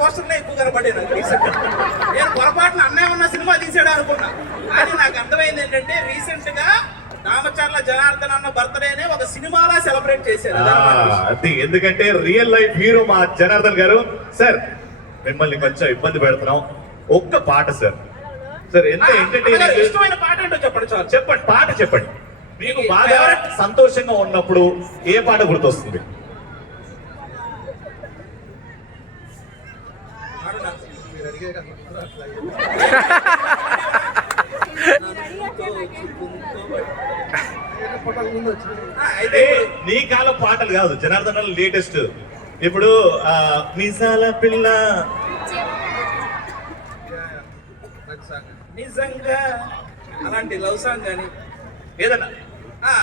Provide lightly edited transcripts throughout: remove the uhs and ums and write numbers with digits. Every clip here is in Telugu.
పోస్టర్లే ఎక్కువ కనపడే నాకు రీసెంట్. నేను పొరపాటున అన్నయ్య ఉన్న సినిమా తీసాడు అనుకున్నా, కానీ నాకు అర్థమైంది ఏంటంటే రీసెంట్ గా రామచర్ల జనార్దన్ అన్న బర్త్డేనే ఒక సినిమాలా సెలబ్రేట్ చేశారు. అది ఎందుకంటే రియల్ లైఫ్ హీరో మా జనార్దన్ గారు. సార్ మిమ్మల్ని కొంచెం ఇబ్బంది పెడుతున్నాం, ఒక్క పాట సార్. సార్ ఎంత ఎంటర్టైనింగ్, ఇష్టమైన పాట ఏంటో చెప్పండి చాలు. చెప్పండి, పాట చెప్పండి. మీకు బాగా సంతోషంగా ఉన్నప్పుడు ఏ పాట గుర్తొస్తుంది? అయితే నీ కాలం పాటలు కాదు జనార్దన్ లేటెస్ట్. ఇప్పుడు మీసాల పిల్ల నిజంగా అలాంటి లవ్ సాంగ్ కానీ ఏదన్నా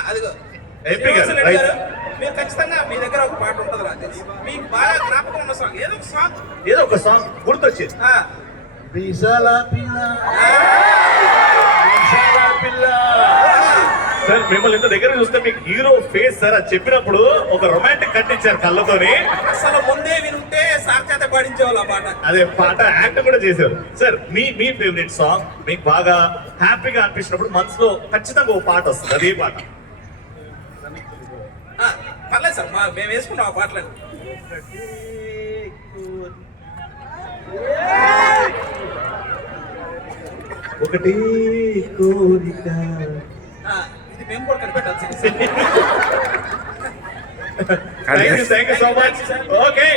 అదిగో ఎంపీ గారు మీరు ఖచ్చితంగా మీ దగ్గర ఒక పాట ఉంటుంది నాకు తెలిసి, మీకు బాగా జ్ఞాపకం ఉన్న సాంగ్ ఏదో ఒక సాంగ్ గుర్తొచ్చేది. సార్ మిమ్మల్ని ఇంత దగ్గర చూస్తే మీకు హీరో ఫేస్ సార్ అది చెప్పినప్పుడు ఒక రొమాంటిక్ కట్టించారు కళ్ళతోని. అసలు ముందే వినుంటే సార్ చేత పాడించేవాళ్ళు ఆ పాట. అదే పాట యాక్ట్ కూడా చేశారు. సార్ మీ ఫేవరెట్ సాంగ్ మీకు బాగా హ్యాపీగా అనిపించినప్పుడు మనసులో ఖచ్చితంగా ఒక పాట వస్తుంది, అదే పాట? పర్లేదు సార్, మేము వేసుకున్నాం ఆ పాటలను. ఒకటి కోరిక, ఇది మేము కూడా కనిపెట్టాల్సింది. Thank you so much. Okay.